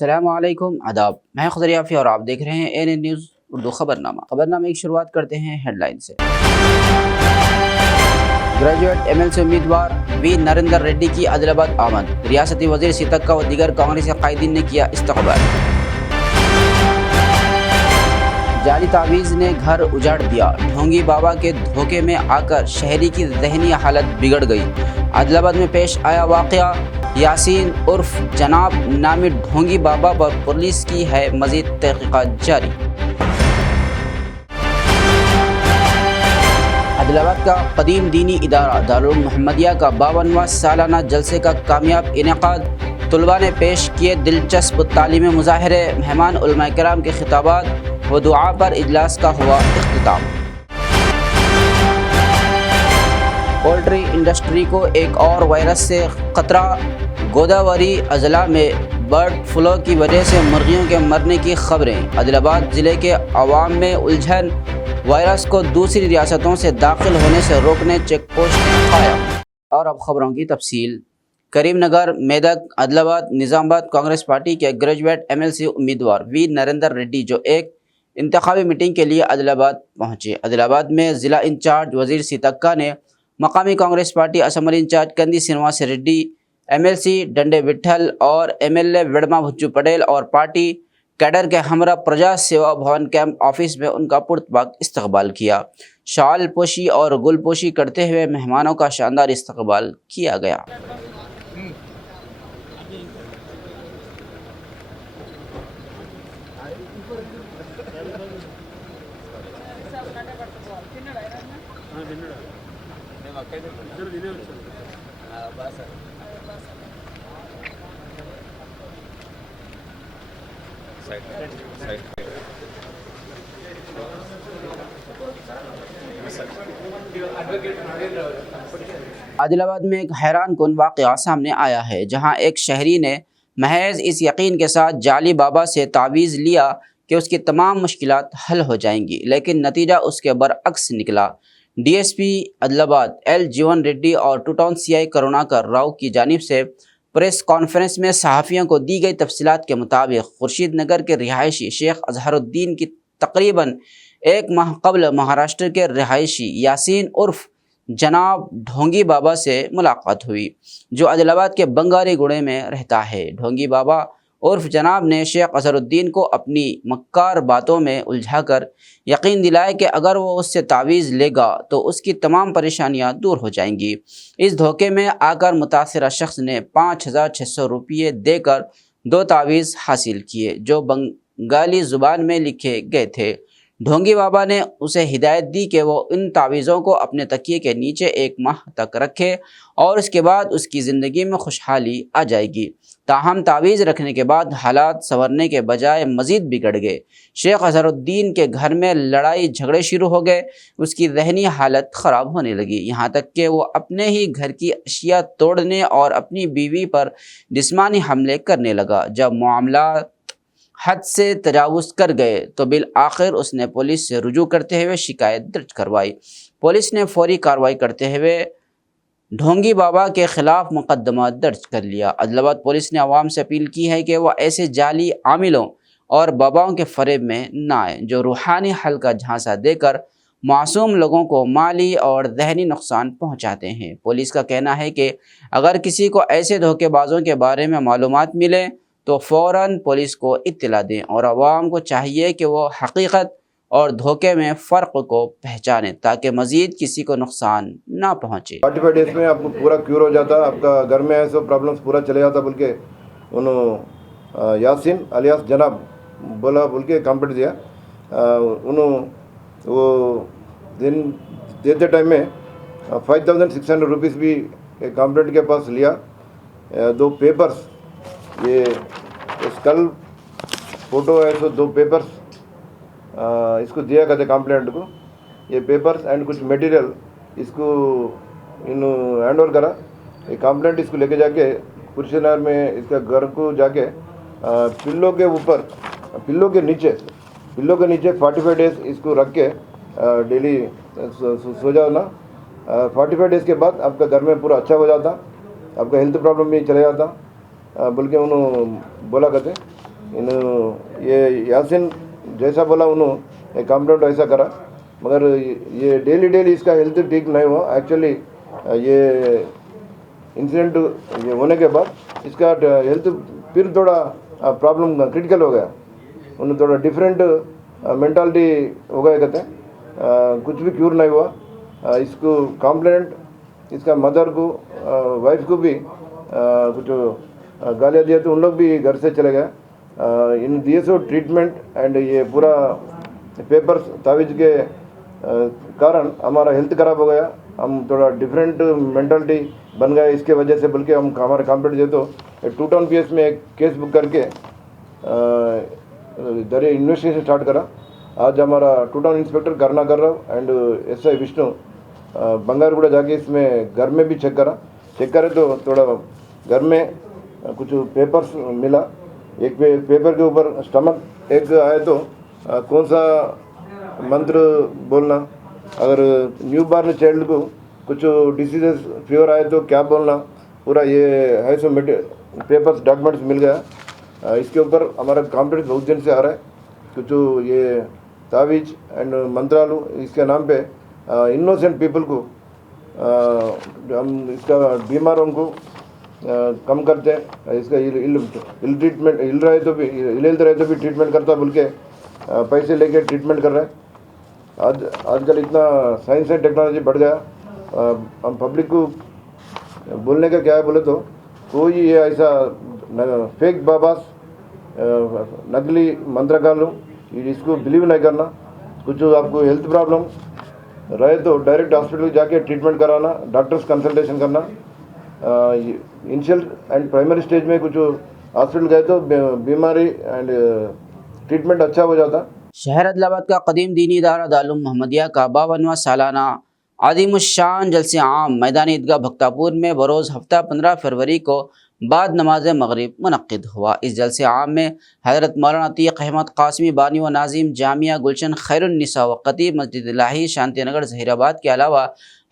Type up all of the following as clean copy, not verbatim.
السلام علیکم، آداب۔ میں خضر یافی اور آپ دیکھ رہے ہیں ANN نیوز اردو خبرنامہ کی شروعات کرتے ہیں ہیڈ لائن سے۔ گریجویٹ MLC امیدوار وی نریندر ریڈی کی عادل آباد آمد، ریاستی وزیر سیتکا و دیگر کانگریسی قائدین نے کیا استقبال۔ جعلی تعویذ نے گھر اجاڑ دیا، ڈھونگی بابا کے دھوکے میں آ کر شہری کی ذہنی حالت بگڑ گئی۔ عادل آباد میں پیش آیا واقعہ، یاسین عرف جناب نامی ڈھونگی بابا پر پولیس کی ہے مزید تحقیقات جاری۔ عادل آباد کا قدیم دینی ادارہ دارالعلوم محمدیہ کا 52واں سالانہ جلسے کا کامیاب انعقاد، طلباء نے پیش کیے دلچسپ تعلیمی مظاہرے، مہمان علماء کرام کے خطابات و دعا پر اجلاس کا ہوا اختتام۔ پولٹری انڈسٹری کو ایک اور وائرس سے خطرہ، گوداوری اضلاع میں برڈ فلو کی وجہ سے مرغیوں کے مرنے کی خبریں۔ عادل آباد ضلع کے عوام میں الجھن، وائرس کو دوسری ریاستوں سے داخل ہونے سے روکنے چیک پوسٹیں قائم۔ اور اب خبروں کی تفصیل۔ کریم نگر، میدک، عادل آباد، نظام آباد کانگریس پارٹی کے گریجویٹ MLC امیدوار وی نریندر ریڈی جو ایک انتخابی میٹنگ کے لیے عادل آباد پہنچے۔ عادل آباد میں ضلع انچارج وزیر سیتکا نے مقامی کانگریس پارٹی اسمبلی انچارج کندی سینواس ریڈی، MLC ڈنڈے وٹھل اور MLA وڈما بھچو پٹیل اور پارٹی کیڈر کے ہمراہ پرجا سیوا بھون کیمپ آفس میں ان کا پرتپاک استقبال کیا۔ شال پوشی اور گل پوشی کرتے ہوئے مہمانوں کا شاندار استقبال کیا گیا۔ عادل آباد میں ایک حیران کن واقعہ سامنے آیا ہے، جہاں ایک شہری نے محض اس یقین کے ساتھ جعلی بابا سے تعویذ لیا کہ اس کی تمام مشکلات حل ہو جائیں گی، لیکن نتیجہ اس کے برعکس نکلا۔ DSP عادل آباد L جیون ریڈی اور 2 ٹاؤن CI کروناکر راؤ کی جانب سے پریس کانفرنس میں صحافیوں کو دی گئی تفصیلات کے مطابق خورشید نگر کے رہائشی شیخ اظہر الدین کی تقریباً 1 ماہ قبل مہاراشٹر کے رہائشی یاسین عرف جناب ڈھونگی بابا سے ملاقات ہوئی، جو عادل آباد کے بنگاری گڑے میں رہتا ہے۔ ڈھونگی بابا عرف جناب نے شیخ اظہر الدین کو اپنی مکار باتوں میں الجھا کر یقین دلایا کہ اگر وہ اس سے تعویذ لے گا تو اس کی تمام پریشانیاں دور ہو جائیں گی۔ اس دھوکے میں آ کر متاثرہ شخص نے 5600 روپیے دے کر 2 تعویذ حاصل کیے، جو بنگالی زبان میں لکھے گئے تھے۔ ڈھونگی بابا نے اسے ہدایت دی کہ وہ ان تعویذوں کو اپنے تکیے کے نیچے 1 ماہ تک رکھے اور اس کے بعد اس کی زندگی میں خوشحالی آ جائے گی۔ تاہم تعویذ رکھنے کے بعد حالات سنورنے کے بجائے مزید بگڑ گئے۔ شیخ اظہر الدین کے گھر میں لڑائی جھگڑے شروع ہو گئے، اس کی ذہنی حالت خراب ہونے لگی، یہاں تک کہ وہ اپنے ہی گھر کی اشیاء توڑنے اور اپنی بیوی پر جسمانی حملے کرنے لگا۔ جب معاملات حد سے تجاوز کر گئے تو بالآخر اس نے پولیس سے رجوع کرتے ہوئے شکایت درج کروائی۔ پولیس نے فوری کارروائی کرتے ہوئے ڈھونگی بابا کے خلاف مقدمہ درج کر لیا۔ عادل آباد پولیس نے عوام سے اپیل کی ہے کہ وہ ایسے جعلی عاملوں اور باباؤں کے فریب میں نہ آئیں جو روحانی حل کا جھانسا دے کر معصوم لوگوں کو مالی اور ذہنی نقصان پہنچاتے ہیں۔ پولیس کا کہنا ہے کہ اگر کسی کو ایسے دھوکے بازوں کے بارے میں معلومات ملیں تو فوراً پولیس کو اطلاع دیں اور عوام کو چاہیے کہ وہ حقیقت اور دھوکے میں فرق کو پہچانیں تاکہ مزید کسی کو نقصان نہ پہنچے۔ 45 ڈیز میں آپ کو پورا کیور ہو جاتا، آپ کا گھر میں ایسے پرابلمس پورا چلے جاتا بول کے انہوں یاسین الیاس جناب بولا بول کے کمپلیٹ دیا۔ انہوں وہ دن دیتے ٹائم میں 5600 روپیز بھی کمپلیٹ کے پاس لیا۔ 2 پیپرس، یہ اسکل فوٹو ہے، 2 پیپرس اس کو دیا کرتے کمپلینٹ کو، یہ پیپرس اینڈ کچھ میٹیریل اس کو انہوں ہینڈ اوور کرا۔ یہ کمپلینٹ اس کو لے کے جا کے خورشید نگر میں اس کا گھر کو جا کے پلوں کے اوپر، پلوں کے نیچے 45 ڈیز اس کو رکھ کے ڈیلی سو جانا۔ 45 ڈیز کے بعد آپ کا گھر میں پورا اچھا ہو جاتا، آپ کا ہیلتھ پرابلم بھی چلے جاتا بول کے انہوں بولا کرتے۔ ये यासिन जैसा बोला उन्होंने कंप्लेंट ऐसा करा, मगर ये डेली इसका हेल्थ ठीक नहीं हुआ। एक्चुअली ये इंसिडेंट ये होने के बाद इसका हेल्थ फिर थोड़ा प्रॉब्लम क्रिटिकल हो गया। उन्हें थोड़ा डिफरेंट मेंटालिटी हो गया कहते हैं, कुछ भी क्यूर नहीं हुआ। इसको कंप्लेंट इसका मदर को वाइफ को भी कुछ गालियाँ दिया तो उन लोग भी घर से चले गए। इन दिए सो ट्रीटमेंट एंड ये पूरा पेपर्स तावीज़ के कारण हमारा हेल्थ ख़राब हो गया। हम थोड़ा डिफरेंट मेंटालिटी बन गए इसके वजह से, बल्कि हम हमारे कंप्लेंट दे तो टू टाउन PS में एक केस बुक करके इधर इन्वेस्टिगेशन स्टार्ट करा। आज हमारा two town inspector Karunakar Rao and SI Vishnu Bangarguda जाके इसमें घर में भी चेक करे तो थोड़ा घर में कुछ पेपर्स मिला। एक पेपर के ऊपर स्टमक एक आए तो कौन सा मंत्र बोलना, अगर न्यू बॉर्न चाइल्ड को कुछ डिसीजेस फीवर आए तो क्या बोलना, पूरा ये है सो पेपर्स डॉक्यूमेंट्स मिल गया। इसके ऊपर हमारा कॉन्फिडेंस बहुत दिन से आ रहा है। कुछ ये तावीज एंड मंत्रालू इसके नाम पे इनोसेंट पीपल को हम इसका बीमारों को कम करते हैं। इसका इल ट्रीटमेंट इल रहे तो भी ट्रीटमेंट करता बोल के पैसे लेके ट्रीटमेंट कर रहे हैं। आजकल इतना साइंस एंड टेक्नोलॉजी बढ़ गया। हम पब्लिक को बोलने का क्या है बोले तो कोई ये ऐसा फेक बाबास नकली मंत्रकालू इसको बिलीव नहीं करना। कुछ आपको हेल्थ प्रॉब्लम रहे तो डायरेक्ट हॉस्पिटल जाके ट्रीटमेंट कराना, डॉक्टर्स कंसल्टेशन करना। इनिशियल एंड प्राइमरी स्टेज में कुछ हॉस्पिटल गए तो बीमारी एंड ट्रीटमेंट अच्छा हो जाता। शहर अदलाबाद का कदीम दीनी इदारा दारुल मोहम्मदिया का 52वां सालाना आदिमुशान जलसे आम मैदान ईदगाह भक्तापुर में बरोज़ हफ्ता 15 फरवरी को बाद नमाज मगरिब मुनक्किद हुआ। इस जलसे आम में हज़रत मौलाना अतीक अहमद कासमी बानी व नाजिम जामिया गुलशन खैरुन्निसा व खतीब मस्जिद इलाही शांति नगर ज़हीराबाद के अलावा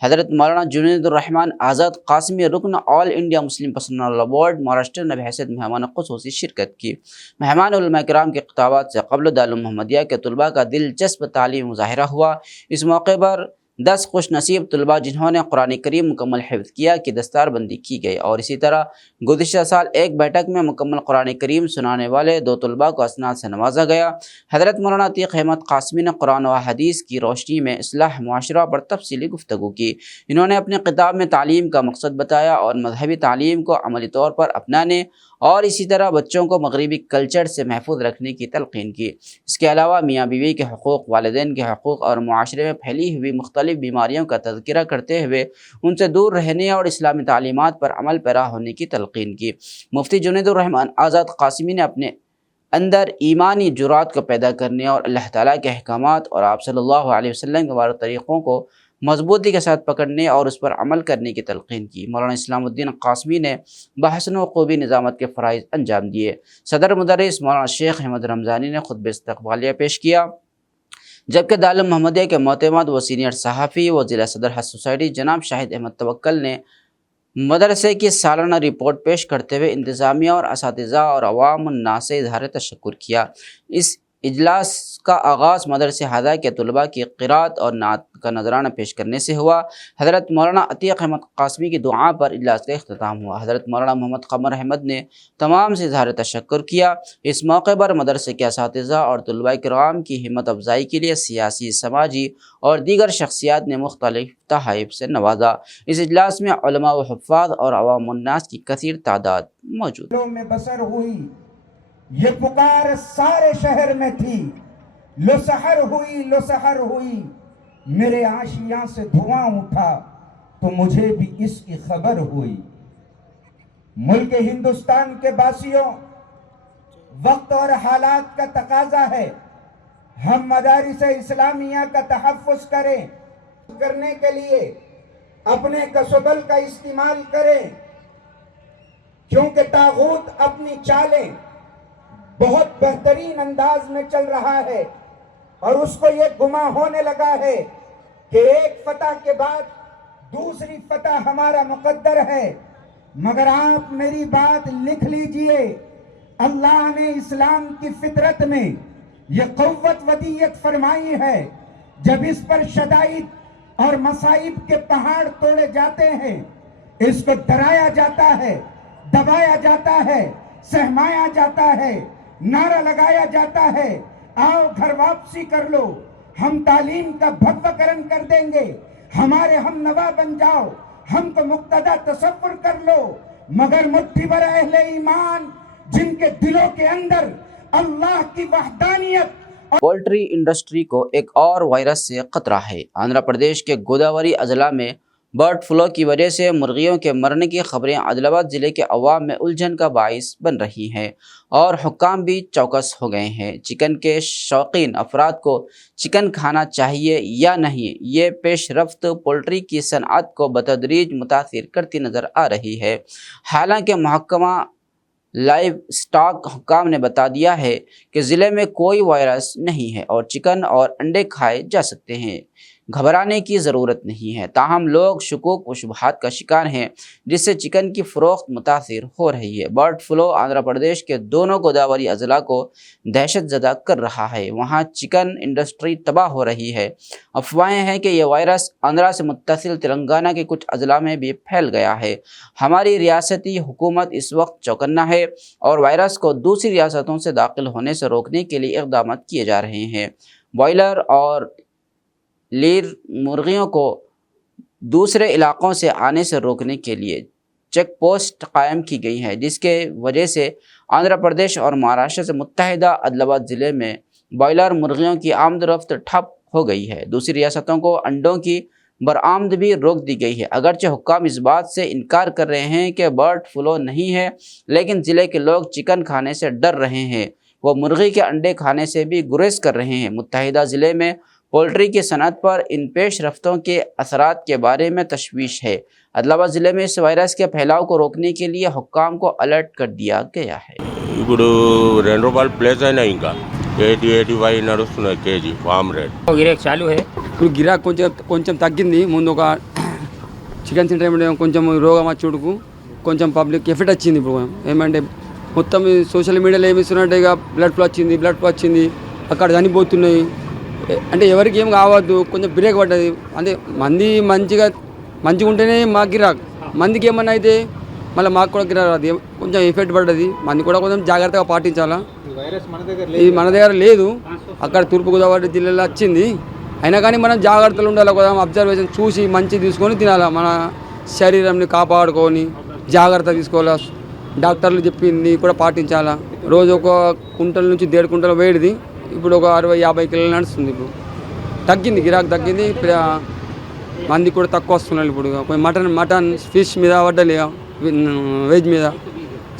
हज़रत मौलाना जुनैदुर रहमान आज़ाद कासमी रुकन all India Muslim personal award Maharashtra ने बहैसियत मेहमान ख़ुसूसी शिरकत की। मेहमान उलमा किराम के खिताबात से क़ब्ल दारुल मोहम्मदिया के तलबा का दिलचस्प तालीम मुज़ाहिरा हुआ। इस मौके पर 10 खुश नसीब तलबा जिन्होंने कुरान करीम मुकम्मल हिफ्ज़ किया की दस्तारबंदी की गई और इसी तरह गुज़िश्ता साल एक बैठक में मुकम्मल कुरान करीम सुनाने वाले 2 तलबा को असनाद से नवाजा गया। हज़रत मौलाना अतीक अहमद कासमी ने कुरान व हदीस की रोशनी में इस्लाह मुआशरा पर तफसीली गुफ्तगू की। इन्होंने अपने किताब में तालीम का मकसद बताया और मजहबी तालीम को अमली तौर पर अपनाने और इसी तरह बच्चों को मगरबी कल्चर से महफूज रखने की तलक़ीन की। इसके अलावा मियाँ बीवी के हकूक़, वालिदैन के हकूक़ और मुआशरे में फैली हुई मुख्तलिफ़ बीमारियों का तज़किरा करते हुए उनसे दूर रहने और इस्लामी तालीमात पर अमल पैरा होने की तलक़ीन की। मुफ्ती जुनैदुर रहमान आज़ाद कासमी ने अपने अंदर ईमानी जुरात को पैदा करने और अल्लाह ताला के अहकामात और आप सल्लल्लाहु अलैहि वसल्लम के वाले तरीक़ों को मजबूती के साथ पकड़ने और उस पर अमल करने की तलक़ीन की। मौलाना इस्लामुद्दीन कासमी ने बहसन व खूबी निज़ामत के फ़राइज़ अंजाम दिए। सदर मुदर्रिस मौलाना शेख अहमद रमज़ानी ने खुतबे इस्तक़बालिया पेश किया, जबकि दारुल मोहम्मदिया के मोतमद व सीनियर सहाफ़ी व ज़िला सदर हज सोसाइटी जनाब शाहिद अहमद तवक्कल ने मदरसे की सालाना रिपोर्ट पेश करते हुए इंतज़ामिया और असातिज़ा और अवाम उन्नास से इज़हार तशक्कुर किया। इस इजलास का आगाज़ मदरसे हादा के तलबा की क़िरात और नात का नजराना पेश करने से हुआ। हज़रत मौलाना अतीक अहमद कासमी की दुआ पर इजलास का इख्तिताम हुआ। हज़रत मौलाना मोहम्मद क़मर अहमद ने तमाम से इज़हार तशक्कुर किया। इस मौके पर मदरसे के असातिज़ा और तलबा किराम की हिम्मत अफजाई के लिए सियासी, समाजी और दीगर शख्सियात ने मुख्तलिफ तहाइफ से नवाजा। इस इजलास में उलमा व हुफ़्फ़ाज़ और अवाम उन्नास की कसीर तादाद मौजूद। में बसर हुई, ये पुकार सारे शहर में थी, लो सहर हुई, लो सहर हुई, मेरे आशियां से धुआं उठा तो मुझे भी इसकी खबर हुई। मुल्क हिंदुस्तान के बासियों, वक्त और हालात का तकाजा है हम मदारिस इस्लामिया का तहफ़्फ़ुज़ करें, करने के लिए अपने कसबल का इस्तेमाल करें, क्योंकि तागूत अपनी चालें बहुत बेहतरीन अंदाज में चल रहा है और उसको ये गुमा होने लगा है कि एक फतह के बाद दूसरी फतह हमारा मुकद्दर है। मगर आप मेरी बात लिख लीजिए, अल्लाह ने इस्लाम की फितरत में ये क़ुव्वत वदीयत फरमाई है। जब इस पर शदाइद और मसाइब के पहाड़ तोड़े जाते हैं, इसको डराया जाता है, दबाया जाता है, सहमाया जाता है, नारा लगाया जाता है, आओ घर वापसी कर लो, हम तालीम का भगवकरण कर देंगे, हमारे हम नवा बन जाओ, हमको मुक्तदा तसव्वुर कर लो। मगर मुट्ठी भर अहले ईमान जिनके दिलों के अंदर अल्लाह की वहदानियत। पोल्ट्री इंडस्ट्री को एक और वायरस से खतरा है। आंध्र प्रदेश के गोदावरी अजला में बर्ड फ्लू की वजह से मुर्गियों के मरने की खबरें आदिलाबाद ज़िले के अवाम में उलझन का बाइस बन रही हैं और हुक्काम भी चौकस हो गए हैं। चिकन के शौकीन अफराद को चिकन खाना चाहिए या नहीं, ये पेशरफ्त पोल्ट्री की सनअत को बतदरीज मुतासिर करती नज़र आ रही है। हालांकि महकमा लाइव स्टॉक हुक्काम ने बता दिया है कि ज़िले में कोई वायरस नहीं है और चिकन और अंडे खाए जा सकते हैं, घबराने की ज़रूरत नहीं है। ताहम लोग शुकूक व शुबहात का शिकार हैं, जिससे चिकन की फ़रोख्त मुतासिर हो रही है। बर्ड फ्लू आंध्र प्रदेश के दोनों गोदावरी अजला को दहशत ज़दा कर रहा है। वहाँ चिकन इंडस्ट्री तबाह हो रही है। अफवाहें हैं कि यह वायरस आंध्रा से मुत्तसिल तेलंगाना के कुछ अजला में भी फैल गया है। हमारी रियासती हुकूमत इस वक्त चौकन्ना है और वायरस को दूसरी रियासतों से दाखिल होने से रोकने के लिए इक़दाम किए जा रहे हैं। बॉयलर और लीर मुर्गियों को दूसरे इलाकों से आने से रोकने के लिए चेक पोस्ट कायम की गई है, जिसके वजह से आंध्र प्रदेश और महाराष्ट्र से मुत्तहिदा आदिलाबाद ज़िले में बॉयलर मुर्गियों की आमद रफ्त ठप हो गई है। दूसरी रियासतों को अंडों की बरामद भी रोक दी गई है। अगरचे हुक्काम इस बात से इनकार कर रहे हैं कि बर्ड फ्लू नहीं है, लेकिन ज़िले के लोग चिकन खाने से डर रहे हैं, वो मुर्गी के अंडे खाने से भी गुरेज कर रहे हैं। मुत्तहिदा ज़िले में पोल्ट्री की सनअत पर इन पेश रफ्तों के असरात के बारे में तशवीश है। आदिलाबाद ज़िले में इस वायरस के फैलाव को रोकने के लिए हुक्काम को अलर्ट कर दिया गया है। ఇప్పుడు ₹2 ప్లేస్ అయినా ఇంకా 80-85 నడుస్తున్నాయి కేజీ ఫామ్ రేట్. గిరాక్ చాలు है ఇప్పుడు గిరాక్ కొంచెం తగ్గింది. ముందు ఒక చికెన్ సెంటర్ ఏమంటే కొంచెం రోగం వచ్చుడుకు కొంచెం పబ్లిక్ ఎఫెక్ట్ వచ్చింది. ఇప్పుడు ఏమంటే మొత్తం సోషల్ మీడియాలో ఏమి ఇస్తున్నట్టు ఇక బ్లడ్ ఫ్లో వచ్చింది అక్కడ చనిపోతున్నాయి. అంటే ఎవరికి ఏం కావద్దు, కొంచెం బ్రేక్ పడ్డది. అంటే మంది మంచిగా ఉంటేనే మాకు గిరాక్, మందికి ఏమన్నా అయితే మళ్ళీ మాకు కూడా గిరాక్ రాదు. కొంచెం ఎఫెక్ట్ పడ్డది. మంది కూడా కొంచెం జాగ్రత్తగా పాటించాలా. ఇది మన దగ్గర లేదు, అక్కడ తూర్పుగోదావరి జిల్లాలో వచ్చింది. అయినా కానీ మనం జాగ్రత్తలు ఉండాలి కదా, అబ్జర్వేషన్ చూసి మంచి తీసుకొని తినాలా. మన శరీరంని కాపాడుకొని జాగ్రత్త తీసుకోవాలా. డాక్టర్లు చెప్పింది కూడా పాటించాలా. రోజు ఒక కుంటల నుంచి 1.5 కుంటల వేడిది ఇప్పుడు ఒక 60-50 కిలోలు నడుస్తుంది. ఇప్పుడు తగ్గింది, గిరాక్ తగ్గింది. మంది కూడా తక్కువ వస్తున్నారు. ఇప్పుడు మటన్ ఫిష్ మీద పడ్డాలి, వెజ్ మీద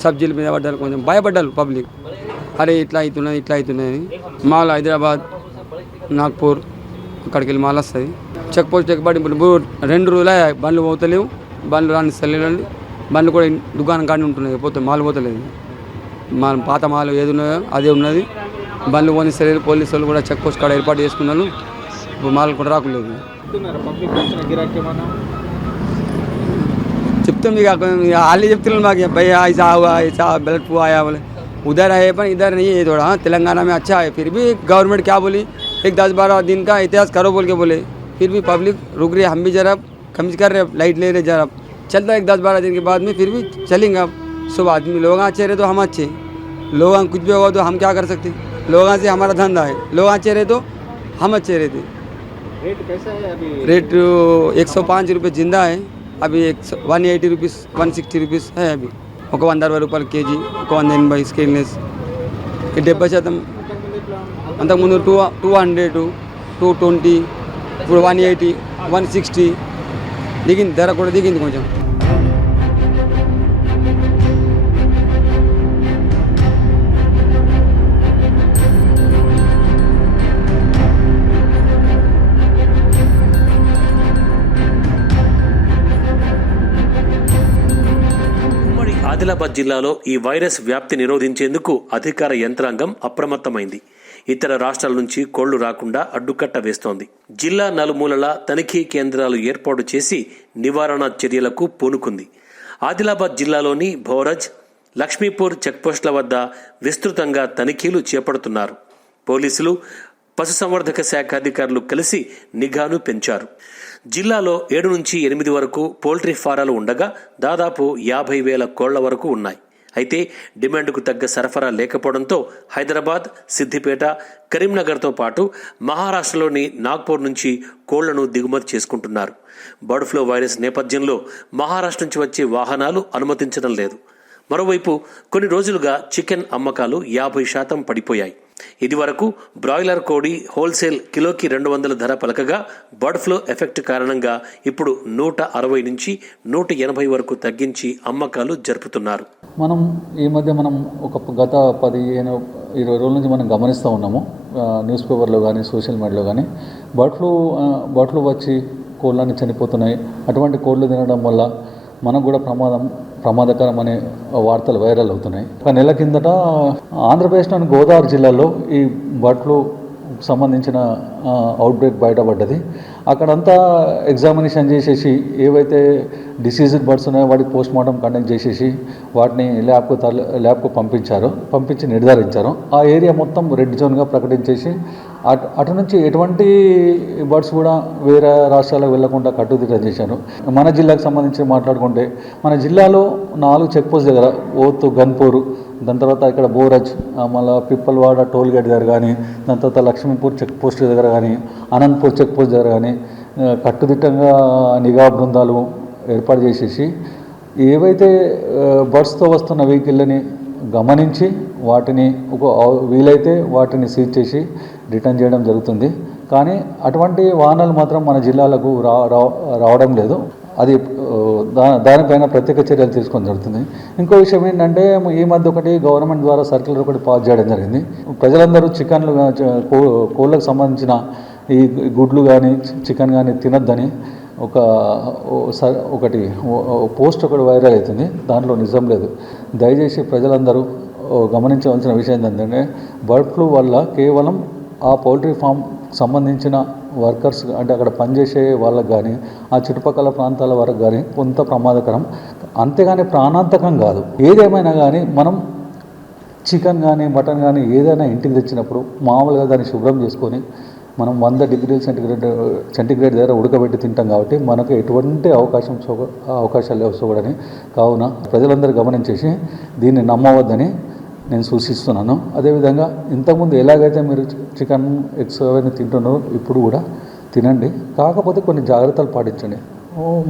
సబ్జీల మీద పడ్డాలి. కొంచెం భయపడ్డారు పబ్లిక్, అరే ఇట్లా అవుతున్నాయి. మాల్ హైదరాబాద్, నాగ్పూర్ అక్కడికి వెళ్ళి మాల్ వస్తుంది. చెక్ పోస్ట్ ఎక్కబడి ఇప్పుడు 2 రోజులు బండ్లు పోతలేవు, బండ్లు రానిస్తలేదండి. బండ్లు కూడా దుకాణం కాడి ఉంటున్నాయి, పోతే మాల్ పోతలేదు. పాత మాల్ ఏది ఉన్నాయో అదే ఉన్నది. బండ్లు పోనిస్తలేదు. పోలీసు వాళ్ళు కూడా చెక్ పోస్ట్ కాడ ఏర్పాటు చేసుకున్నారు. ఇప్పుడు మాల్ కూడా రాకులేదు. చెప్తాం ఇక వాళ్ళే చెప్తున్నారు మాకు, भैया ऐसा ब्लड फ्लू आया बोले, उधर है पर इधर नहीं है, थोड़ा तेलंगाना में अच्छा है. फिर भी गवर्नमेंट क्या बोली, एक 10-12 दिन का इतिहास करो बोल के बोले. फिर भी पब्लिक रुक रही है. हम भी जरा कम कर रहे, लाइट ले रहे, जरा चलता है. 10-12 दिन के बाद में फिर भी चलेंगे. अब सब आदमी लोग अच्छे रहे तो हम अच्छे, लोग कुछ भी होगा तो हम क्या कर सकते. लोगों से हमारा धंधा है, लोग अच्छे रहे तो हम अच्छे रहते. रेट कैसा है अभी? रेट 105 रुपये जिंदा है. अभी 180 रुपीज़ 160 रुपीज़ है. अभी ఒక 160 రూపాయలు కేజీ, ఒక 180 స్కేల్నెస్. 70% అంతకుముందు 200, 220, ఇప్పుడు 180, 160 దిగింది. ధర కూడా దిగింది కొంచెం. ఆదిలాబాద్ జిల్లాలో ఈ వైరస్ వ్యాప్తి నిరోధించేందుకు అధికార యంత్రాంగం అప్రమత్తమైంది. ఇతర రాష్ట్రాల నుంచి కోళ్లు రాకుండా అడ్డుకట్ట వేస్తోంది. జిల్లా నలుమూలలా తనిఖీ కేంద్రాలు ఏర్పాటు చేసి నివారణ చర్యలకు పూనుకుంది. ఆదిలాబాద్ జిల్లాలోని భోరజ్, లక్ష్మీపూర్ చెక్పోస్టుల వద్ద విస్తృతంగా తనిఖీలు చేపడుతున్నారు. పోలీసులు, పశుసంవర్ధక శాఖ అధికారులు కలిసి నిఘాను పెంచారు. జిల్లాలో 7 నుంచి 8 వరకు పౌల్ట్రీ ఫారాలు ఉండగా దాదాపు 50,000 కోళ్ల వరకు ఉన్నాయి. అయితే డిమాండ్కు తగ్గ సరఫరా లేకపోవడంతో హైదరాబాద్, సిద్దిపేట, కరీంనగర్తో పాటు మహారాష్ట్రలోని నాగ్పూర్ నుంచి కోళ్లను దిగుమతి చేసుకుంటున్నారు. బర్డ్ ఫ్లూ వైరస్ నేపథ్యంలో మహారాష్ట్ర నుంచి వచ్చే వాహనాలు అనుమతించడం లేదు. మరోవైపు కొన్ని రోజులుగా చికెన్ అమ్మకాలు 50% పడిపోయాయి. ఇది వరకు బ్రాయిలర్ కోడి హోల్సేల్ కిలోకి 200 ధర పలకగా బర్డ్ ఫ్లూ ఎఫెక్ట్ కారణంగా ఇప్పుడు 160 నుంచి 180 వరకు తగ్గించి అమ్మకాలు జరుపుతున్నారు. ఈ మధ్య గత 15-20 రోజుల నుంచి మనం గమనిస్తూ ఉన్నాము. న్యూస్ పేపర్లో కానీ సోషల్ మీడియాలో కానీ బర్డ్ ఫ్లూ వచ్చి కోళ్ళని చనిపోతున్నాయి. అటువంటి కోళ్ళు తినడం వల్ల మనకు కూడా ప్రమాదకరం అనే వార్తలు వైరల్ అవుతున్నాయి. ఒక నెల కిందట ఆంధ్రప్రదేశ్లోని గోదావరి జిల్లాలో ఈ బర్డ్ ఫ్లూ సంబంధించిన అవుట్బ్రేక్ బయటపడ్డది. అక్కడంతా ఎగ్జామినేషన్ చేసేసి డిసీజ్డ్ బర్డ్స్ ఉన్నాయో వాటికి పోస్ట్ మార్టం కండక్ట్ చేసేసి వాటిని ల్యాబ్కు పంపించి నిర్ధారించారు. ఆ ఏరియా మొత్తం రెడ్ జోన్గా ప్రకటించేసి అటు నుంచి ఎటువంటి బర్డ్స్ కూడా వేరే రాష్ట్రాలకు వెళ్లకుండా కట్టుదిట్టం చేశారు. మన జిల్లాకు సంబంధించి మాట్లాడుకుంటే మన జిల్లాలో 4 చెక్ పోస్ట్ దగ్గర ఓతు, గన్పూర్, దాని తర్వాత ఇక్కడ బోరజ్, మళ్ళీ పిప్పల్వాడ టోల్ గేట్ దగ్గర కానీ, దాని తర్వాత లక్ష్మీపూర్ చెక్ పోస్ట్ దగ్గర కానీ, అనంతపూర్ చెక్ పోస్ట్ దగ్గర కానీ కట్టుదిట్టంగా నిఘా బృందాలు ఏర్పాటు చేసేసి ఏవైతే బర్డ్స్తో వస్తున్న వెహికల్ని గమనించి వాటిని వీలైతే వాటిని సీజ్ చేసి రిటర్న్ చేయడం జరుగుతుంది. కానీ అటువంటి వాహనాలు మాత్రం మన జిల్లాలకు రావడం లేదు. అది దానిపైన ప్రత్యేక చర్యలు తీసుకోవడం జరుగుతుంది. ఇంకో విషయం ఏంటంటే ఈ మధ్య గవర్నమెంట్ ద్వారా సర్క్యులర్ పాస్ చేయడం జరిగింది. ప్రజలందరూ చికెన్లు, కోళ్ళకు సంబంధించిన ఈ గుడ్లు కానీ చికెన్ కానీ తినొద్దని ఒకటి పోస్ట్ వైరల్ అవుతుంది. దాంట్లో నిజం లేదు. దయచేసి ప్రజలందరూ గమనించవలసిన విషయం ఏంటంటే బర్డ్ ఫ్లూ వల్ల కేవలం ఆ పౌల్ట్రీ ఫామ్ సంబంధించిన వర్కర్స్ అంటే అక్కడ పనిచేసే వాళ్ళకు కానీ ఆ చుట్టుపక్కల ప్రాంతాల వరకు కానీ కొంత ప్రమాదకరం, అంతేగాని ప్రాణాంతకం కాదు. ఏదేమైనా కానీ మనం చికెన్ కానీ మటన్ కానీ ఏదైనా ఇంటికి తెచ్చినప్పుడు మామూలుగా దాన్ని శుభ్రం చేసుకొని మనం 100 డిగ్రీల సెంటిగ్రేడ్ దగ్గర ఉడకబెట్టి తింటాం కాబట్టి మనకు ఎటువంటి అవకాశాలు వస్తాయని కావున ప్రజలందరూ గమనించేసి దీన్ని నమ్మవద్దని నేను సూచిస్తున్నాను. అదేవిధంగా ఇంతకుముందు ఎలాగైతే మీరు చికెన్, ఎగ్స్ అవన్నీ తింటున్నారో ఇప్పుడు కూడా తినండి. కాకపోతే కొన్ని జాగ్రత్తలు పాటించండి.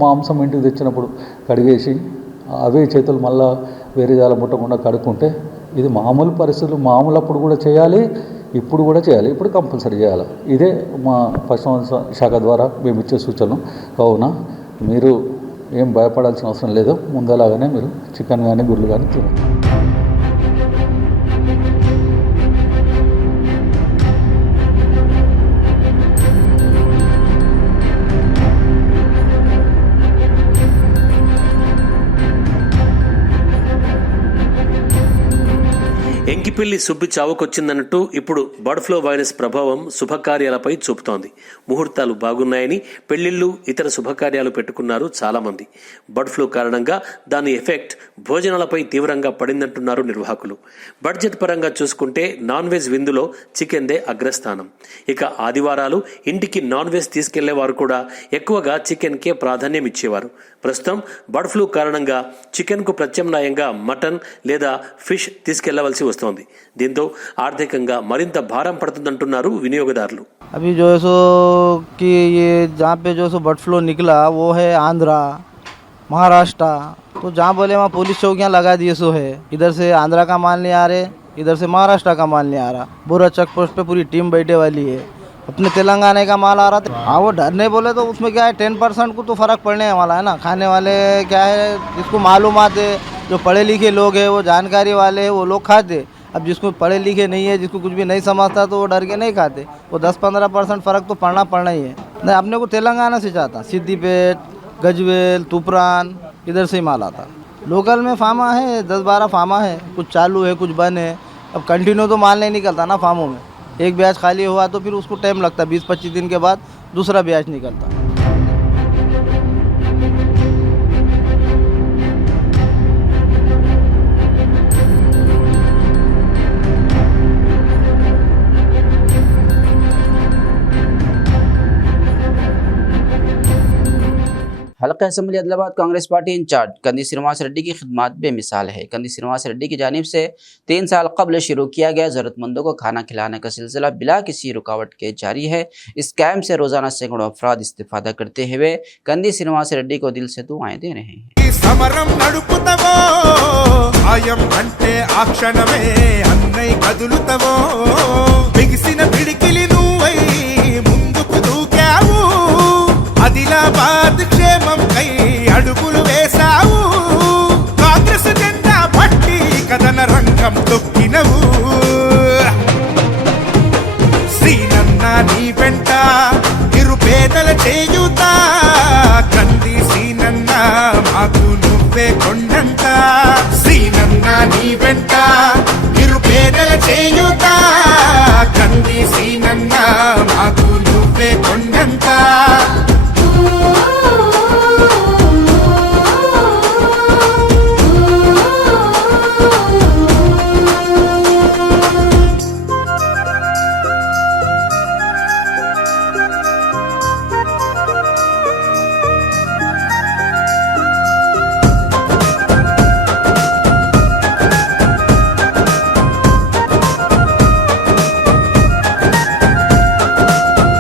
మాంసం ఇంటికి తెచ్చినప్పుడు కడిగేసి అవే చేతులు మళ్ళీ వేరే జాల ముట్టకుండా కడుక్కుంటే ఇది మామూలు పరిస్థితులు, మామూలప్పుడు కూడా చేయాలి, ఇప్పుడు కూడా చేయాలి, ఇప్పుడు కంపల్సరీ చేయాలి. ఇదే మా పశుసంవర్ధక శాఖ ద్వారా మేము ఇచ్చే సూచనలు. కావున మీరు ఏం భయపడాల్సిన అవసరం లేదు. ముందలాగానే మీరు చికెన్ కానీ గుడ్లు కానీ తినండి. ఎంకిపిల్లి సుబ్బి చావుకొచ్చిందన్నట్టు ఇప్పుడు బర్డ్ ఫ్లూ వైరస్ ప్రభావం శుభకార్యాలపై చూపుతోంది. ముహూర్తాలు బాగున్నాయని పెళ్లిళ్లు, ఇతర శుభకార్యాలు పెట్టుకున్నారు చాలా మంది. బర్డ్ ఫ్లూ కారణంగా దాని ఎఫెక్ట్ భోజనాలపై తీవ్రంగా పడిందంటున్నారు నిర్వాహకులు. బడ్జెట్ పరంగా చూసుకుంటే నాన్ వెజ్ విందులో చికెన్దే అగ్రస్థానం. ఇక ఆదివారాలు ఇంటికి నాన్ వెజ్ తీసుకెళ్లేవారు కూడా ఎక్కువగా చికెన్కే ప్రాధాన్యం ఇచ్చేవారు. ప్రస్తుతం బర్డ్ ఫ్లూ కారణంగా చికెన్కు ప్రత్యామ్నాయంగా మటన్ లేదా ఫిష్ తీసుకెళ్లవలసి వస్తోంది. దీంతో ఆర్థికంగా మరింత భారం పడుతుందంటున్నారు వినియోగదారులు. अभी जो है सो कि ये जहाँ पे जो सो बर्ड फ्लू निकला वो है आंध्रा, महाराष्ट्र, तो जहाँ बोले वहाँ पुलिस चौकियाँ लगा दिए सो है. इधर से आंध्रा का माल नहीं आ रहे, इधर से महाराष्ट्र का माल नहीं आ रहा. बुरा चेक पोस्ट पे पूरी टीम बैठे वाली है. अपने तेलंगाना का माल आ रहा था. हाँ वो डरने बोले तो उसमें क्या है 10% को तो फ़र्क पड़ने वाला है ना. खाने वाले क्या है जिसको मालूमात है, जो पढ़े लिखे लोग हैं, वो जानकारी वाले हैं, वो लोग खाते. अब जिसको पढ़े लिखे नहीं है, जिसको कुछ भी नहीं समझता तो वो डर के नहीं खाते. वो 10-15% फ़र्क तो पड़ना ही है. नहीं अपने को तेलंगाना से चाहता, सिद्दीपेट, गजवेल, तुपरान इधर से ही माल आता. लोकल में फार्मा है 10-12 फार्मा है, कुछ चालू है कुछ बंद है. अब कंटिन्यू तो माल नहीं निकलता ना फार्मों में. एक ब्याज खाली हुआ तो फिर उसको टाइम लगता है, 20-25 दिन के बाद दूसरा ब्याज निकलता. हल्का assembly Adilabad Congress party in charge Kandi Srinivas Reddy की खिदमत बेमिसाल है। कंदी श्रीनिवास रेड्डी की जानिब से 3 साल कबल शुरू किया गया ज़रूरतमंदों को खाना खिलाने का सिलसिला बिला किसी रुकावट के जारी है। इस कैंप से रोज़ाना सैकड़ों अफराद इस्तिफादा करते हुए कंदी श्रीनिवास रेड्डी को दिल से दुआएं दे रहे हैं। समरम नडुपुतवो आयम अंटे आ क्षणमे अन्नै कदुलुतवो बिगिसिन पिडिकिलि నువ్వై ముందుకు దూకావు ఆదిలాబాద్ క్షేమం కై అడుగులు వేశావు కాంగ్రెస్ జెండా పట్టి కదన రంగం తొక్కినవు శ్రీనన్న నీ వెంట నిరుపేదల చేయూత కంది శ్రీనన్న మాకు నువ్వే కొండంత శ్రీనన్న నీ వెంట నిరుపేదల చేయూత కంది శ్రీనన్న మాకు నువ్వే కొండంత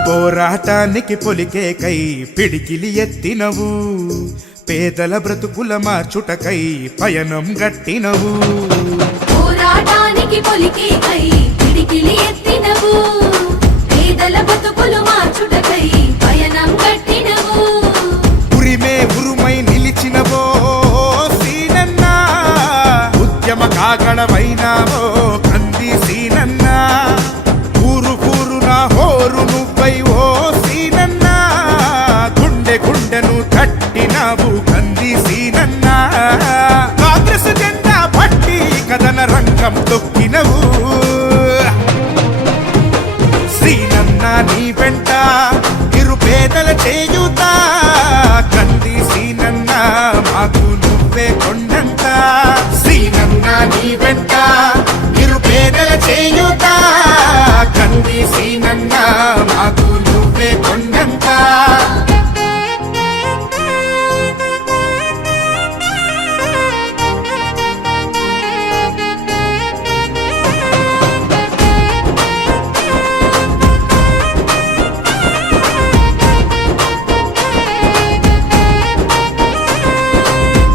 పోరాటానికి పొలికే కై పిడికిలి ఎత్తినవు పేదల బ్రతుకుల మార్చుటకై పయనం గట్టినవు పోరాటానికి పొలికే కై పిడికిలి ఎత్తినవు పేదల బ్రతుకులు మార్చుటకై పయనం గట్టినవు ఉరిమే ఉరుమై నిలిచినవో సీనన్న ఉద్యమ కాగడవైనావో కంది సీనన్న ఊరు కూరున హోరు నువ్వై ఓ సీనన్న గుండె గుండెను తట్టినావు కంది సీనన్న కాంగ్రెస్ జెండా పట్టి కదన రంగం తొక్కినవు సీనన్న నీ వెంట నిరుపేదల చేయూత కంది సీనన్న మాకు నువ్వే కొండంత సీనన్న నీ వెంట నిరుపేదల చేయూత కంది సీనన్న మాకు నువ్వే కొండంత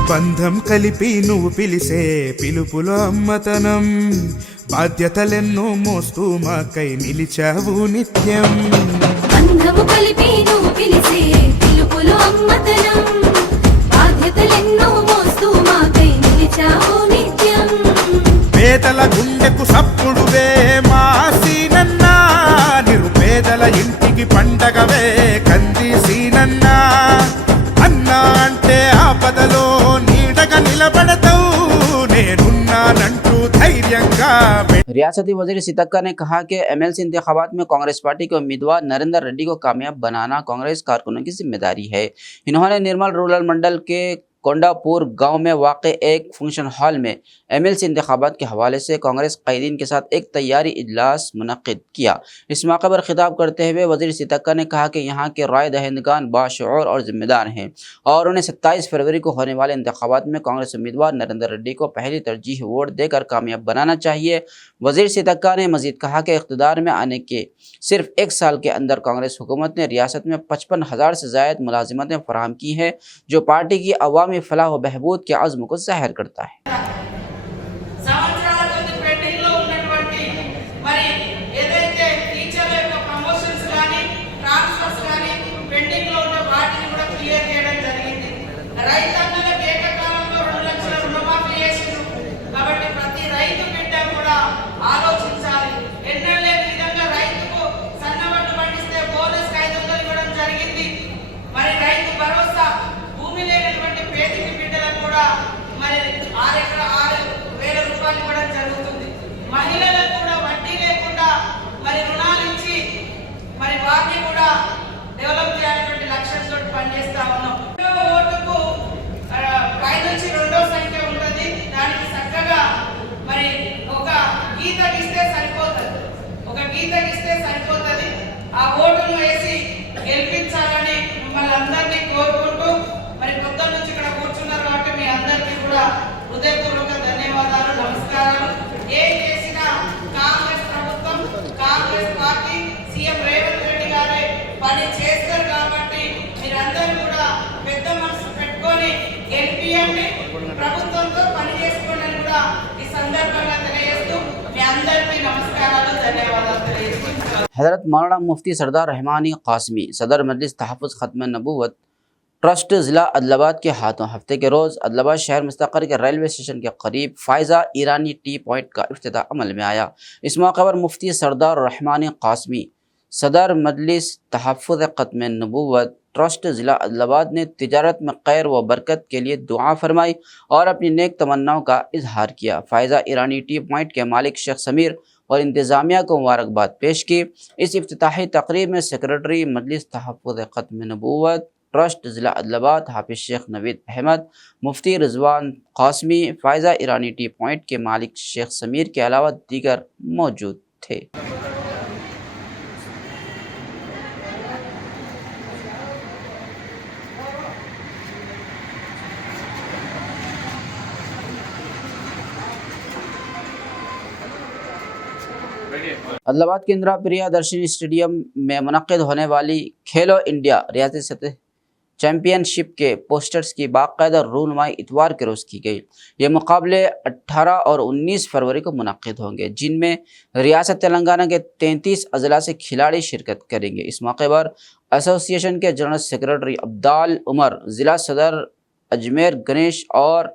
బంధం కలిపి నువ్వు పిలిసే పిలుపులో అమ్మతనం బాధ్యతలెన్నో మోస్తూ మాకై నిలిచావు నిత్యం బంధము కలిపి నువ్వు పిలిసే పిలుపులో అమ్మతనం బాధ్యతలెన్నో మోస్తూ మాకై నిలిచావు నిత్యం పేదల గుండెకు సప్పుడువే మా సీనన్న నిరుపేదల ఇంటికి పండగవే కంది సీనన్న అన్నా అంటే ఆపదలో నీడగా నిలబడతావు నేనున్నానంటూ ధైర్యంగా रियासती वजीर सितक्का ने कहा कि MLC इंतखाबात में कांग्रेस पार्टी के उम्मीदवार नरेंद्र रेड्डी को कामयाब बनाना कांग्रेस कारकुनों की जिम्मेदारी है। इन्होंने निर्मल रूरल मंडल के कोंडापुर गांव में वाक़ एक फंक्शन हॉल में MLC इंतखाबात के हवाले से कांग्रेस कायदीन के साथ एक तैयारी इजलास मुनक़िद किया। इस मौके पर खिताब करते हुए वज़ीर सितक्का ने कहा कि यहाँ के राय दहिंदगान बाशऊर और ज़िम्मेदार हैं और उन्हें 27 फरवरी को होने वाले इंतखाबात में कांग्रेस उम्मीदवार नरेंद्र रेड्डी को पहली तरजीह वोट देकर कामयाब बनाना चाहिए। वज़ीर सितक्का ने मज़ीद कहा कि इक़्तिदार में आने के सिर्फ 1 साल के अंदर कांग्रेस हुकूमत ने रियासत में 55,000 से ज़ायद मुलाजिमतें फराहम की हैं, जो पार्टी की अवामी फलाह व बहबूद के अज़्म को ज़ाहिर करता है। డెవలప్ చేయాలనే లక్ష్యంతో పనిచేస్తా ఉన్నాం. ఓటుకు حضرت مولانا مفتی سردار رحمانی قاسمی صدر مجلس تحفظ ختم نبوت ٹرسٹ ضلع عدل آباد کے ہاتھوں ہفتے کے روز عدل آباد شہر مستقر کے ریلوے اسٹیشن کے قریب فائزہ ایرانی ٹی پوائنٹ کا افتتاح عمل میں آیا۔ اس موقع پر مفتی سردار رحمانی قاسمی صدر مجلس تحفظ ختم نبوت ٹرسٹ ضلع عدل آباد نے تجارت میں خیر و برکت کے لیے دعا فرمائی اور اپنی نیک تمناؤں کا اظہار کیا۔ فائزہ ایرانی ٹی پوائنٹ کے مالک شیخ سمیر اور انتظامیہ کو مبارکباد پیش کی۔ اس افتتاحی تقریب میں سیکرٹری مجلس تحفظ ختم نبوت ٹرسٹ ضلع عدل آباد حافظ شیخ نوید احمد، مفتی رضوان قاسمی، فائزہ ایرانی ٹی پوائنٹ کے مالک شیخ سمیر کے علاوہ دیگر موجود تھے۔ عدل آباد کے اندرا پریا درشنی اسٹیڈیم میں منعقد ہونے والی کھیلو انڈیا ریاستی سطح چیمپئن شپ کے پوسٹرز کی باقاعدہ رونمائی اتوار کے روز کی گئی۔ یہ مقابلے 18 اور 19 فروری کو منعقد ہوں گے، جن میں ریاست تلنگانہ کے 33 اضلاع سے کھلاڑی شرکت کریں گے۔ اس موقع پر ایسوسی ایشن کے جنرل سیکرٹری عبدال عمر، ضلع صدر اجمیر گنیش اور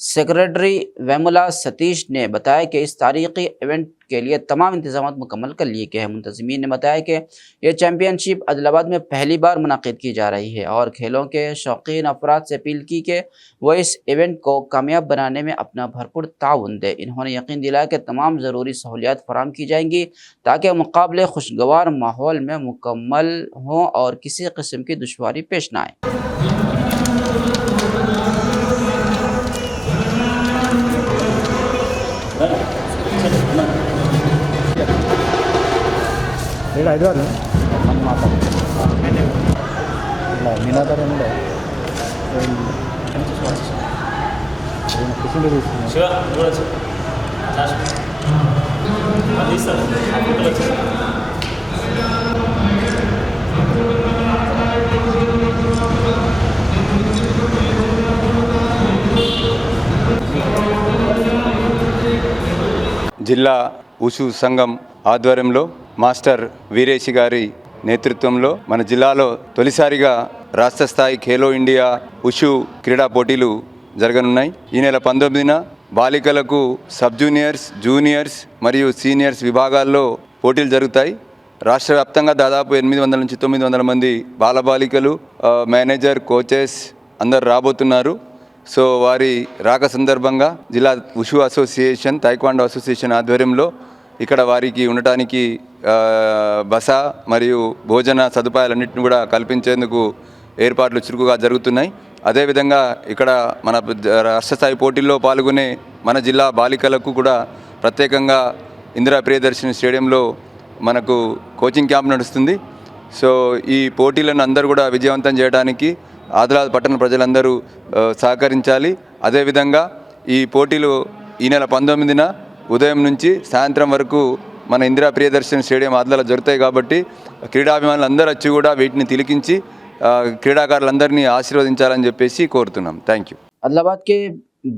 سیکرٹری ویمولا ستیش نے بتایا کہ اس تاریخی ایونٹ کے لیے تمام انتظامات مکمل کر لیے گئے ہیں۔ منتظمین نے بتایا کہ یہ چیمپئن شپ عدل آباد میں پہلی بار منعقد کی جا رہی ہے اور کھیلوں کے شوقین افراد سے اپیل کی کہ وہ اس ایونٹ کو کامیاب بنانے میں اپنا بھرپور تعاون دیں۔ انہوں نے یقین دلایا کہ تمام ضروری سہولیات فراہم کی جائیں گی تاکہ مقابلے خوشگوار ماحول میں مکمل ہوں اور کسی قسم کی دشواری پیش نہ آئے۔ జిల్లా ఉషు సంఘం ఆధ్వర్యంలో మాస్టర్ వీరేషి గారి నేతృత్వంలో మన జిల్లాలో తొలిసారిగా రాష్ట్ర స్థాయి ఖేలో ఇండియా ఉషు క్రీడా పోటీలు జరగనున్నాయి। ఈ నెల 19న బాలికలకు సబ్ జూనియర్స్, జూనియర్స్ మరియు సీనియర్స్ విభాగాల్లో పోటీలు జరుగుతాయి। రాష్ట్ర వ్యాప్తంగా దాదాపు 800 నుంచి 900 మంది బాలబాలికలు, మేనేజర్, కోచెస్ అందరు రాబోతున్నారు। సో వారి రాక సందర్భంగా జిల్లా ఉషు అసోసియేషన్, తైక్వాండో అసోసియేషన్ ఆధ్వర్యంలో ఇక్కడ వారికి ఉండటానికి బస మరియు భోజన సదుపాయాలన్నింటినీ కూడా కల్పించేందుకు ఏర్పాట్లు చురుకుగా జరుగుతున్నాయి। అదేవిధంగా ఇక్కడ మన రాష్ట్ర స్థాయి పోటీల్లో పాల్గొనే మన జిల్లా బాలికలకు కూడా ప్రత్యేకంగా ఇందిరా ప్రియదర్శిని స్టేడియంలో మనకు కోచింగ్ క్యాంప్ నడుస్తుంది। సో ఈ పోటీలను అందరూ కూడా విజయవంతం చేయడానికి ఆదిలాబాద్ పట్టణ ప్రజలందరూ సహకరించాలి। అదేవిధంగా ఈ పోటీలు ఈ నెల 19న ఉదయం నుంచి సాయంత్రం వరకు మన ఇందిరా ప్రియదర్శిని స్టేడియం ఆదిలాబాద్లో జరుగుతాయి కాబట్టి క్రీడాభిమానులు అందరూ వచ్చి కూడా వీటిని తిలకించి క్రీడాకారులందరినీ ఆశీర్వదించాలని చెప్పేసి కోరుతున్నాం। Thank you. عدل آباد کے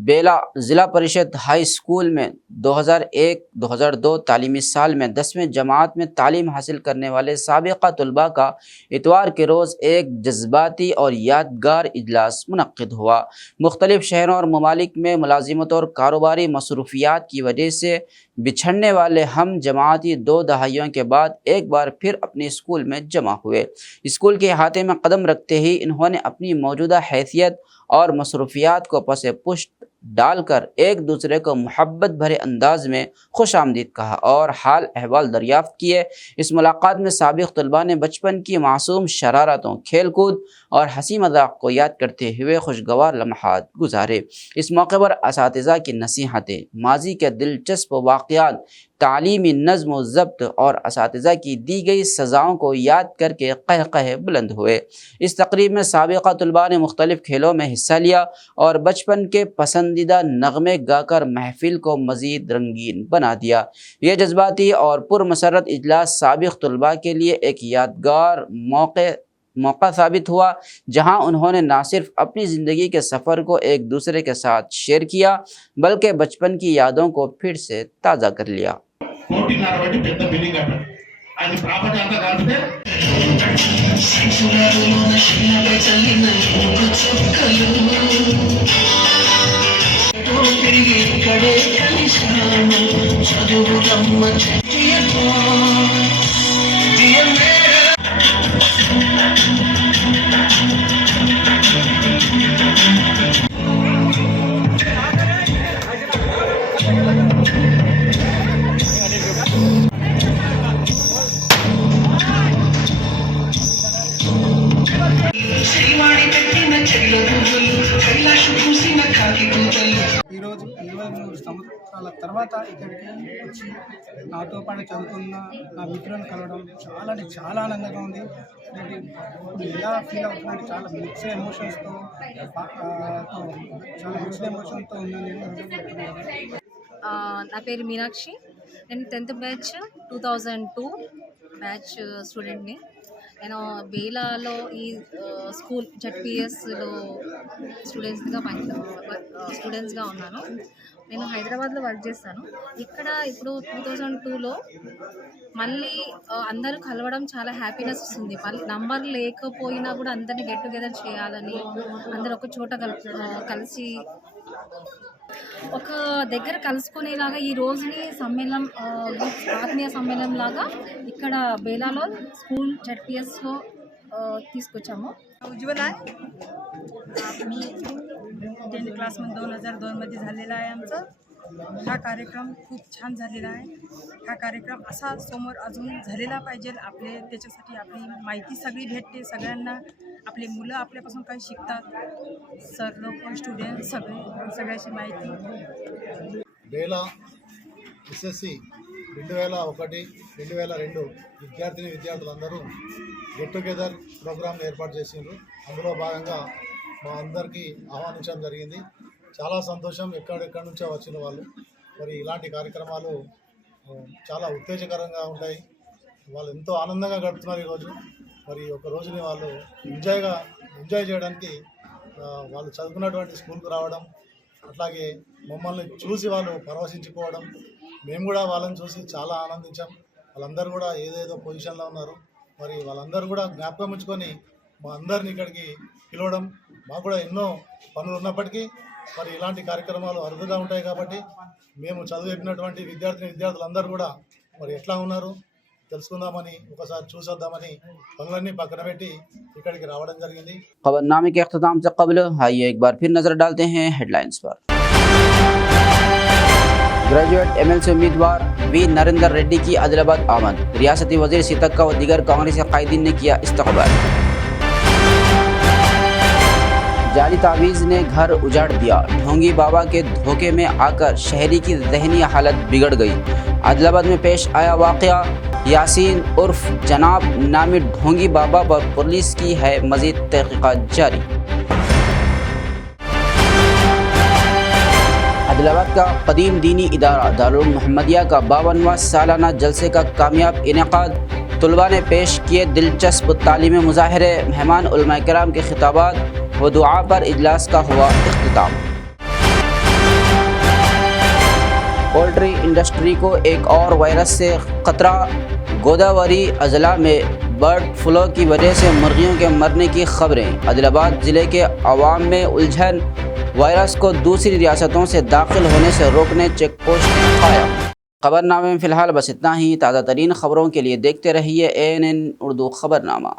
بیلا ضلع پریشد ہائی اسکول میں 2001-2002 تعلیمی سال میں 10ویں جماعت میں تعلیم حاصل کرنے والے سابقہ طلباء کا اتوار کے روز ایک جذباتی اور یادگار اجلاس منعقد ہوا۔ مختلف شہروں اور ممالک میں ملازمت اور کاروباری مصروفیات کی وجہ سے بچھڑنے والے ہم جماعتی 2 دہائیوں کے بعد ایک بار پھر اپنے اسکول میں جمع ہوئے۔ اسکول کے احاطے میں قدم رکھتے ہی انہوں نے اپنی موجودہ حیثیت اور مصروفیات کو پس پشت ڈال کر ایک دوسرے کو محبت بھرے انداز میں خوش آمدید کہا اور حال احوال دریافت کیے۔ اس ملاقات میں سابق طلباء نے بچپن کی معصوم شرارتوں، کھیل کود اور ہنسی مذاق کو یاد کرتے ہوئے خوشگوار لمحات گزارے۔ اس موقع پر اساتذہ کی نصیحتیں، ماضی کے دلچسپ واقعات، تعلیمی نظم و ضبط اور اساتذہ کی دی گئی سزاؤں کو یاد کر کے قہقہے بلند ہوئے۔ اس تقریب میں سابقہ طلباء نے مختلف کھیلوں میں حصہ لیا اور بچپن کے پسندیدہ نغمے گا کر محفل کو مزید رنگین بنا دیا۔ یہ جذباتی اور پرمسرت اجلاس سابق طلباء کے لیے ایک یادگار موقع ثابت ہوا، جہاں انہوں نے نہ صرف اپنی زندگی کے سفر کو ایک دوسرے کے ساتھ شیئر کیا بلکہ بچپن کی یادوں کو پھر سے تازہ کر لیا۔ అది ప్రాపర్టీ అంతా కలిపితే ఈరోజు 23 సంవత్సరాల తర్వాత ఇక్కడికి వచ్చి నాతో పాటు చదువుకున్న నా మిత్రులను కలవడం చాలా అంటే చాలా ఆనందంగా ఉంది. అంటే ఇప్పుడు ఎలా ఫీల్ అవుతున్నాను, చాలా మిక్స్డ్ ఎమోషన్స్తో ఉందని నేను. నా పేరు మీనాక్షి. నేను 10th బ్యాచ్ 2002 బ్యాచ్ స్టూడెంట్ని. నేను బేలాలో ఈ స్కూల్ జెడ్పిఎస్లో స్టూడెంట్స్గా ఉన్నాను. నేను హైదరాబాద్లో వర్క్ చేస్తాను. ఇక్కడ ఇప్పుడు 2002లో మళ్ళీ అందరూ కలవడం చాలా హ్యాపీనెస్ వస్తుంది. నంబర్ లేకపోయినా కూడా అందరినీ గెట్ టుగెదర్ చేయాలని, అందరు ఒక చోట కలిసి ఒక దగ్గర కలుసుకునేలాగా ఈ రోజుని ఆత్మీయ సమ్మేళనం లాగా ఇక్కడ బేలాలో स्कूल ZPSలో తీసుకొచ్చాము. उज्ज्वल आहे. मी 10th क्लासमध्ये 2002 मध्ये झालेला आहे आमचं. हा कार्यक्रम खूप छान झालेला आहे. हा कार्यक्रम असा समोर अजून झालेला पाहिजे. त्याच्यासाठी आपली माहिती सगळी भेटते. सगळ्यांना आपले मुलं आपल्यापासून काही शिकतात. सर लोक स्टुडंट सगळ्याची माहिती. బేలా ఎస్ఎస్సి 2001 2002 విద్యార్థులందరూ గెట్ టుగెదర్ ప్రోగ్రామ్ ఏర్పాటు చేసిండ్రు. అందులో భాగంగా మా అందరికీ ఆహ్వానించడం జరిగింది. చాలా సంతోషం. ఎక్కడెక్కడి నుంచో వచ్చిన వాళ్ళు. మరి ఇలాంటి కార్యక్రమాలు చాలా ఉత్తేజకరంగా ఉంటాయి. వాళ్ళు ఎంతో ఆనందంగా గడుపుతున్నారు ఈరోజు. మరి ఒక రోజుని వాళ్ళు ఎంజాయ్ చేయడానికి వాళ్ళు చదువుకున్నటువంటి స్కూల్కి రావడం, అట్లాగే మమ్మల్ని చూసి వాళ్ళు పరవశించిపోవడం, మేము కూడా వాళ్ళని చూసి చాలా ఆనందించాం. వాళ్ళందరూ కూడా ఏదేదో పొజిషన్లో ఉన్నారు. మరి వాళ్ళందరూ కూడా జ్ఞాపకం ఉంచుకొని మా అందరిని ఇక్కడికి పిలవడం, మాకు కూడా ఎన్నో పనులు ఉన్నప్పటికీ మరి ఇలాంటి కార్యక్రమాలు అరుదుగా ఉంటాయి. కాబట్టి మేము చదువు చెప్పినటువంటి విద్యార్థులందరూ కూడా మరి ఎట్లా ఉన్నారు తెలుసుకుందామని, ఒకసారి చూసొద్దామని పనులన్నీ పక్కన పెట్టి ఇక్కడికి రావడం జరిగింది. खबरनामे के अख्ताम से कबल आइए एक बार फिर नजर डालते हैं हेडलाइंस पर। ग्रेजुएट एमएलसी उम्मीदवार वी नरेंद्र रेड्डी की आदिलाबाद आमद। रियासती वजीर सीतक्का व दीगर कांग्रेसी कायदीन ने किया इस्तकबाल। जाली तावीज़ ने घर उजाड़ दिया। ढोंगी बाबा के धोखे में आकर शहरी की ज़हनी हालत बिगड़ गई। आदिलाबाद में पेश आया वाक़या। यासीन उर्फ जनाब नामी ढोंगी बाबा पर पुलिस की है मज़ीद तहक़ीक़ात जारी। आदिलाबाद का कदीम दीनी इदारा दारुल मोहम्मदिया का 52वां सालाना जलसे का कामयाब इनेकाद। तलबा ने पेश किए दिलचस्प तालीमी मुज़ाहरे। मेहमान उलमा किराम के खिताबात व दुआ पर इजलास का हुआ इख्तिताम। पोल्ट्री इंडस्ट्री को एक और वायरस से खतरा। गोदावरी अजला में बर्ड फ्लू की वजह से मुर्गियों के मरने की खबरें। आदिलाबाद ज़िले के अवाम में उलझन। वायरस को दूसरी रियासतों से दाखिल होने से रोकने चेक पोस्ट कायम। खबरनामे में फ़िलहाल बस इतना ही। ताज़ा तरीन खबरों के लिए देखते रहिए ANN उर्दू खबरनामा।